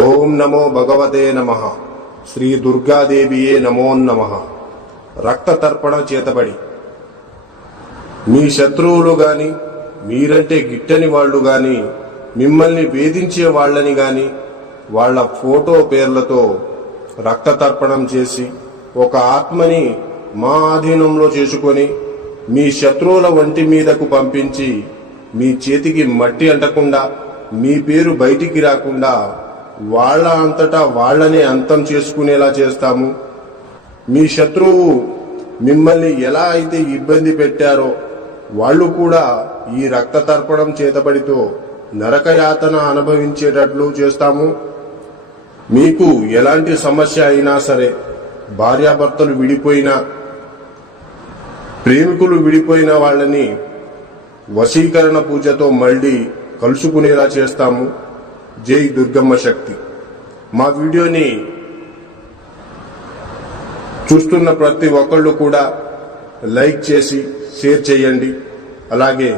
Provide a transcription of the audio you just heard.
ఓం నమో భగవతే నమః. శ్రీ దుర్గాదేవియే నమో నమః. రక్త తర్పణ చేతబడి మీ శత్రువులు గాని, మీరంటే గిట్టని వాళ్ళు గాని, మిమ్మల్ని వేధించే వాళ్ళని గాని వాళ్ళ ఫోటో పేర్లతో రక్త తర్పణం చేసి ఒక ఆత్మని మా ఆధీనంలో చేసుకొని మీ శత్రువుల వంటి మీదకు పంపించి మీ చేతికి మట్టి అంటకుండా, మీ పేరు బయటికి రాకుండా వాళ్ళ అంతటా వాళ్ళనే అంతం చేసుకునేలా చేస్తాము. మీ శత్రువు మిమ్మల్ని ఎలా అయితే ఇబ్బంది పెట్టారో వాళ్ళు కూడా ఈ రక్త తర్పణం చేతబడితో నరకయాతన అనుభవించేటట్లు చేస్తాము. మీకు ఎలాంటి సమస్య అయినా సరే, భార్యాభర్తలు విడిపోయినా, ప్రేమికులు విడిపోయిన వాళ్ళని వశీకరణ పూజతో మళ్ళీ కలుసుకునేలా చేస్తాము. జై దుర్గమ్మ శక్తి. మా వీడియోని చూస్తున్న ప్రతి ఒక్కళ్ళు కూడా లైక్ చేసి షేర్ చేయండి. అలాగే